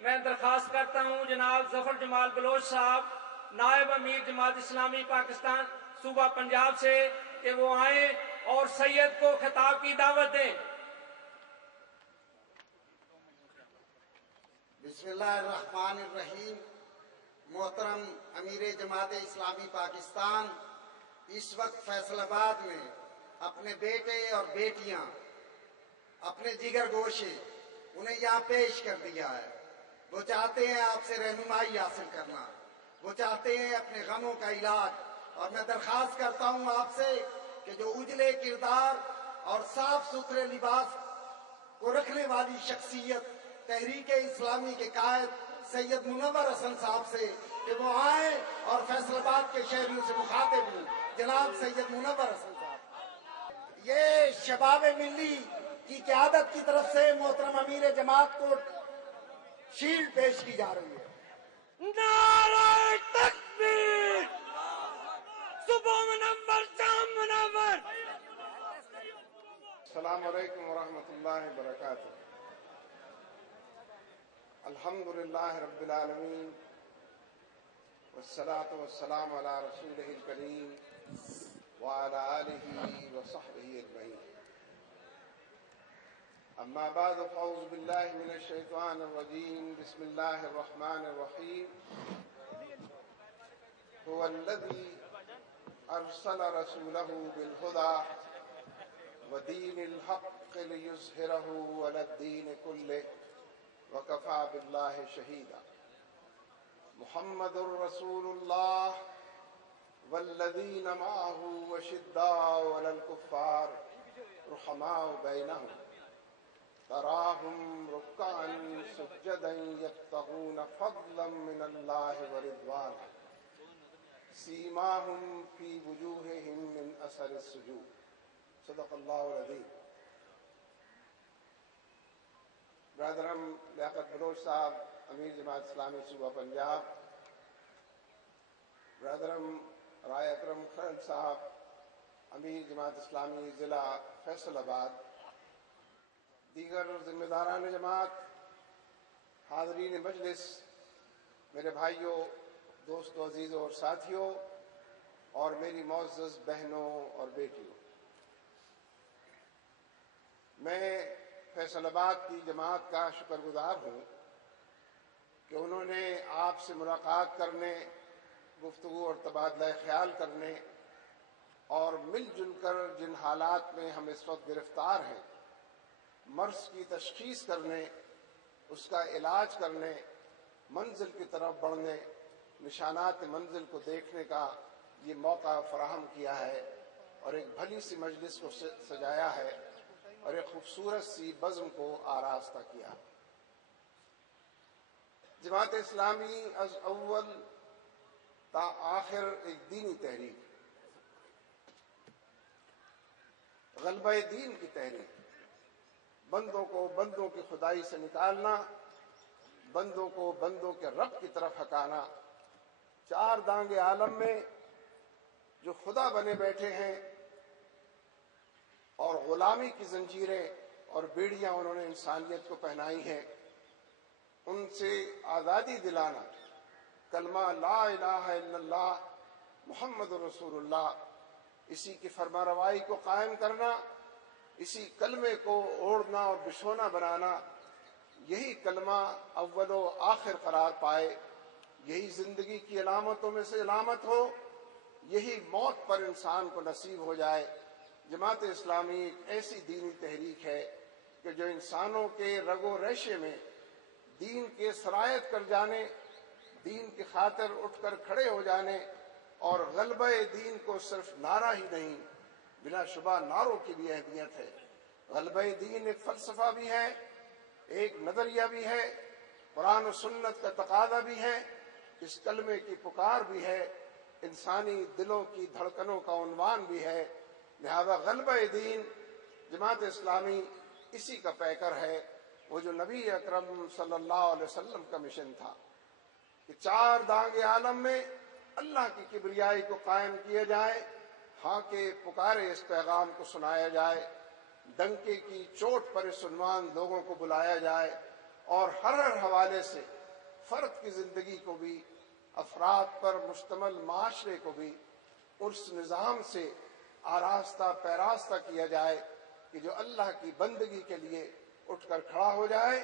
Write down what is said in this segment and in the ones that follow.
میں درخواست کرتا ہوں جناب ظفر جمال بلوچ صاحب نائب امیر جماعت اسلامی پاکستان صوبہ پنجاب سے کہ وہ آئیں اور سید کو خطاب کی دعوت دیں۔ بسم اللہ الرحمن الرحیم۔ محترم امیر جماعت اسلامی پاکستان اس وقت فیصل آباد میں اپنے بیٹے اور بیٹیاں، اپنے جگر گوشے انہیں یہاں پیش کر دیا ہے۔ وہ چاہتے ہیں آپ سے رہنمائی حاصل کرنا، وہ چاہتے ہیں اپنے غموں کا علاج، اور میں درخواست کرتا ہوں آپ سے کہ جو اجلے کردار اور صاف ستھرے لباس کو رکھنے والی شخصیت تحریک اسلامی کے قائد سید منور حسن صاحب سے کہ وہ آئیں اور فیصل آباد کے شہریوں سے مخاطب ہوں۔ جناب سید منور حسن صاحب، یہ شباب ملی کی قیادت کی طرف سے محترم امیر جماعت کو شیلڈ پیش کی جا رہی ہے۔ نعرہ تکبیر، صبح منور شام منور۔ السلام علیکم ورحمۃ اللہ وبرکاتہ۔ الحمدللہ رب العالمین والصلاة والسلام علی رسولہ الکریم وعلی آلہ وصحبہ اجمعین۔ اما بعد فاعوذ باللہ من الشیطان الرجیم، بسم اللہ الرحمن الرحیم۔ هو الذی ارسل رسولہ بالہدی ودین الحق لیظہرہ علی الدین کلہ وکفی باللہ شہیدا۔ محمد رسول اللہ والذین معہ اشداء علی الکفار رحماء بینہم تراہم رکعا سجدا یبتغون فضلا من اللہ ورضوانا سیماہم فی وجوہہم من اثر السجود۔ صدق اللہ العظیم۔ برادرم لیاقت بلوچ صاحب امیر جماعت اسلامی صوبہ پنجاب، برادرم رائے اکرم خلل صاحب امیر جماعت اسلامی ضلع فیصل آباد، دیگر ذمہ داران جماعت، حاضرین مجلس، میرے بھائیوں، دوستوں، عزیزوں اور ساتھیوں، اور میری معزز بہنوں اور بیٹیوں، میں فیصل آباد کی جماعت کا شکر گزار ہوں کہ انہوں نے آپ سے ملاقات کرنے، گفتگو اور تبادلہ خیال کرنے اور مل جل کر جن حالات میں ہم اس وقت گرفتار ہیں، مرض کی تشخیص کرنے، اس کا علاج کرنے، منزل کی طرف بڑھنے، نشانات منزل کو دیکھنے کا یہ موقع فراہم کیا ہے، اور ایک بھلی سی مجلس کو سجایا ہے، اور ایک خوبصورت سی بزم کو آراستہ کیا۔ جماعت اسلامی از اول تا آخر ایک دینی تحریک، غلبہ دین کی تحریک، بندوں کو بندوں کی خدائی سے نکالنا، بندوں کو بندوں کے رب کی طرف ہٹانا، چار دانگ عالم میں جو خدا بنے بیٹھے ہیں اور غلامی کی زنجیریں اور بیڑیاں انہوں نے انسانیت کو پہنائی ہیں، ان سے آزادی دلانا، کلمہ لا الہ الا اللہ محمد رسول اللہ، اسی کی فرما روائی کو قائم کرنا، اسی کلمے کو اوڑھنا اور بچھونا بنانا، یہی کلمہ اول و آخر قرار پائے، یہی زندگی کی علامتوں میں سے علامت ہو، یہی موت پر انسان کو نصیب ہو جائے۔ جماعت اسلامی ایک ایسی دینی تحریک ہے کہ جو انسانوں کے رگ و ریشے میں دین کے سرایت کر جانے، دین کی خاطر اٹھ کر کھڑے ہو جانے، اور غلبہ دین کو صرف نعرہ ہی نہیں، بلا شبہ نعروں کی بھی اہمیت ہے۔ غلبہ دین ایک فلسفہ بھی ہے، ایک نظریہ بھی ہے، قرآن و سنت کا تقاضا بھی ہے، اس کلمے کی پکار بھی ہے، انسانی دلوں کی دھڑکنوں کا عنوان بھی ہے۔ لہذا غلبہ دین جماعت اسلامی اسی کا پیکر ہے، وہ جو نبی اکرم صلی اللہ علیہ وسلم کا مشن تھا کہ چار دانگ عالم میں اللہ کی کبریائی کو قائم کیا جائے، ہاں کہ پکارے اس پیغام کو سنایا جائے، ڈنکے کی چوٹ پر اس عنوان لوگوں کو بلایا جائے، اور ہر حوالے سے فرد کی زندگی کو بھی، افراد پر مشتمل معاشرے کو بھی اس نظام سے آراستہ پیراستہ کیا جائے کہ جو اللہ کی بندگی کے لیے اٹھ کر کھڑا ہو جائے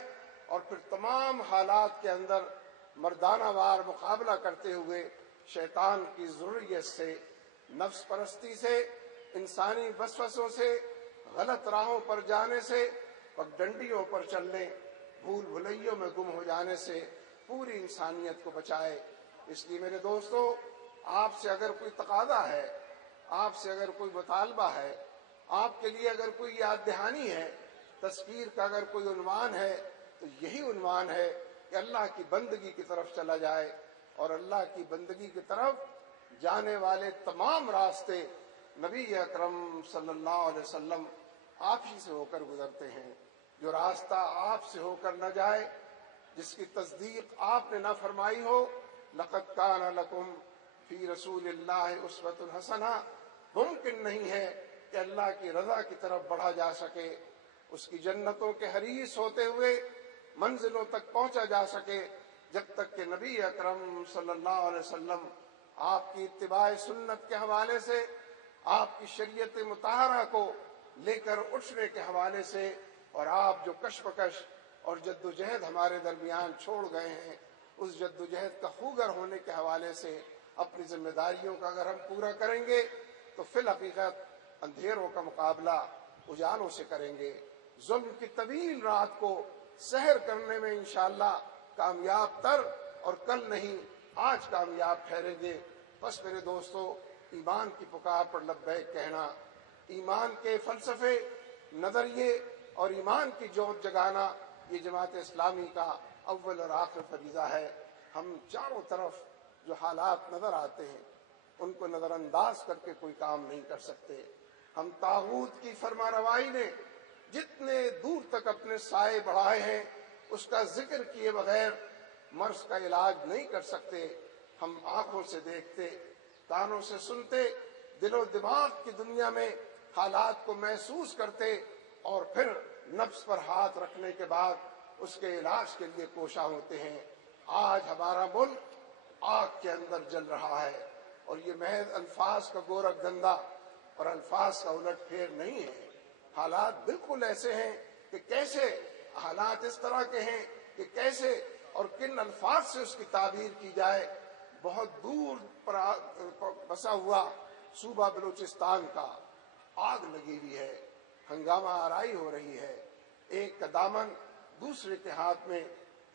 اور پھر تمام حالات کے اندر مردانہ وار مقابلہ کرتے ہوئے شیطان کی ضروریت سے، نفس پرستی سے، انسانی وسوسوں سے، غلط راہوں پر جانے سے، پگڈنڈیوں پر چلنے، بھول بھلیوں میں گم ہو جانے سے پوری انسانیت کو بچائے۔ اس لیے میرے دوستو، آپ سے اگر کوئی تقاضا ہے، آپ سے اگر کوئی مطالبہ ہے، آپ کے لیے اگر کوئی یاد دہانی ہے، تذکیر کا اگر کوئی عنوان ہے تو یہی عنوان ہے کہ اللہ کی بندگی کی طرف چلا جائے، اور اللہ کی بندگی کی طرف جانے والے تمام راستے نبی اکرم صلی اللہ علیہ وسلم آپ ہی سے ہو کر گزرتے ہیں۔ جو راستہ آپ سے ہو کر نہ جائے، جس کی تصدیق آپ نے نہ فرمائی ہو، لقد کان لکم فی رسول اللہ اسوۃ حسنہ، ممکن نہیں ہے کہ اللہ کی رضا کی طرف بڑھا جا سکے، اس کی جنتوں کے حریث ہوتے ہوئے منزلوں تک پہنچا جا سکے، جب تک کہ نبی اکرم صلی اللہ علیہ وسلم آپ کی اتباع سنت کے حوالے سے، آپ کی شریعت مطہرہ کو لے کر اٹھنے کے حوالے سے، اور آپ جو کشمکش اور جدوجہد ہمارے درمیان چھوڑ گئے ہیں، اس جدوجہد کا خوگر ہونے کے حوالے سے اپنی ذمہ داریوں کا اگر ہم پورا کریں گے تو فی الحقیقت اندھیروں کا مقابلہ اجالوں سے کریں گے، ظلم کی طویل رات کو سحر کرنے میں انشاءاللہ کامیاب تر اور کل نہیں آج کامیاب ٹھہریں گے۔ بس میرے دوستو، ایمان کی پکار پر لبیک کہنا، ایمان کے فلسفے، نظریے اور ایمان کی جوت جگانا، یہ جماعت اسلامی کا اول اور آخر فریضہ ہے۔ ہم چاروں طرف جو حالات نظر آتے ہیں ان کو نظر انداز کر کے کوئی کام نہیں کر سکتے۔ ہم طاغوت کی فرما روائی نے جتنے دور تک اپنے سائے بڑھائے ہیں، اس کا ذکر کیے بغیر مرض کا علاج نہیں کر سکتے۔ ہم آنکھوں سے دیکھتے، کانوں سے سنتے، دل و دماغ کی دنیا میں حالات کو محسوس کرتے، اور پھر نفس پر ہاتھ رکھنے کے بعد اس کے علاج کے لیے کوشاں ہوتے ہیں۔ آج ہمارا ملک آگ کے اندر جل رہا ہے، اور یہ محض الفاظ کا گورکھ دھندا اور الفاظ کا الٹ پھیر نہیں ہے۔ حالات بالکل ایسے ہیں کہ کیسے، حالات اس طرح کے ہیں کہ کیسے اور کن الفاظ سے اس کی تعبیر کی جائے۔ بہت دور پر بسا ہوا صوبہ بلوچستان کا آگ لگی ہوئی ہے، ہنگامہ آرائی ہو رہی ہے، ایک کا دامن دوسرے کے ہاتھ میں،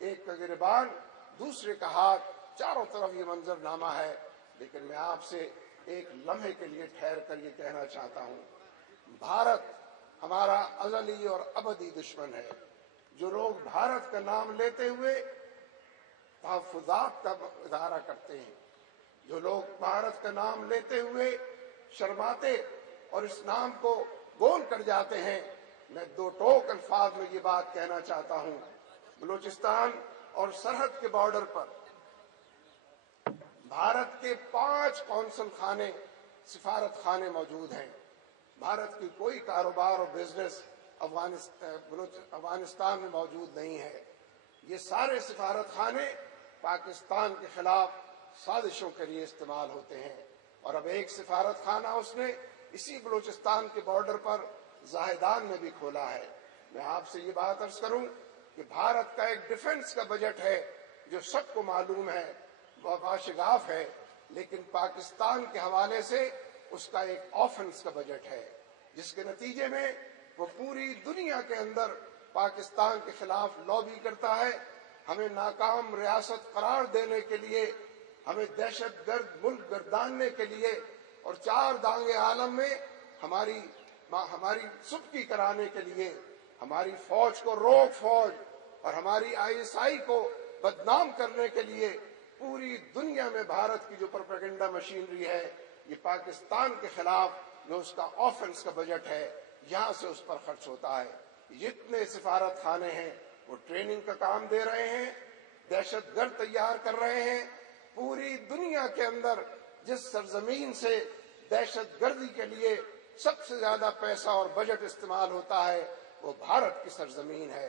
ایک کا گریبان دوسرے کا ہاتھ، چاروں طرف یہ منظر نامہ ہے۔ لیکن میں آپ سے ایک لمحے کے لیے ٹھہر کر یہ کہنا چاہتا ہوں، بھارت ہمارا ازلی اور ابدی دشمن ہے۔ جو لوگ بھارت کا نام لیتے ہوئے تحفظات کا اظہار کرتے ہیں، جو لوگ بھارت کا نام لیتے ہوئے شرماتے اور اس نام کو بول کر جاتے ہیں، میں دو ٹوک الفاظ میں یہ بات کہنا چاہتا ہوں، بلوچستان اور سرحد کے بارڈر پر بھارت کے 5 قونصل خانے، سفارت خانے موجود ہیں۔ بھارت کی کوئی کاروبار اور بزنس افغانستان میں موجود نہیں ہے۔ یہ سارے سفارت خانے پاکستان کے خلاف سازشوں کے لیے استعمال ہوتے ہیں، اور اب ایک سفارت خانہ اس نے اسی بلوچستان کے بارڈر پر زاہدان میں بھی کھولا ہے۔ میں آپ سے یہ بات عرض کروں کہ بھارت کا ایک ڈیفنس کا بجٹ ہے جو سب کو معلوم ہے، وہ باشگاف ہے، لیکن پاکستان کے حوالے سے اس کا ایک آفنس کا بجٹ ہے، جس کے نتیجے میں وہ پوری دنیا کے اندر پاکستان کے خلاف لابی کرتا ہے، ہمیں ناکام ریاست قرار دینے کے لیے، ہمیں دہشت گرد ملک گرداننے کے لیے، اور 4 دانگے عالم میں ہماری سبکی کرانے کے لیے، ہماری فوج کو روک فوج اور ہماری ISI کو بدنام کرنے کے لیے پوری دنیا میں بھارت کی جو پروپیگنڈا مشینری ہے، یہ پاکستان کے خلاف جو اس کا آفنس کا بجٹ ہے، یہاں سے اس پر خرچ ہوتا ہے۔ جتنے سفارت خانے ہیں وہ ٹریننگ کا کام دے رہے ہیں، دہشت گرد تیار کر رہے ہیں۔ پوری دنیا کے اندر جس سرزمین سے دہشت گردی کے لیے سب سے زیادہ پیسہ اور بجٹ استعمال ہوتا ہے وہ بھارت کی سرزمین ہے۔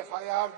FIR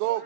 2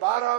12